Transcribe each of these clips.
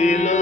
Ele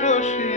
Shashi.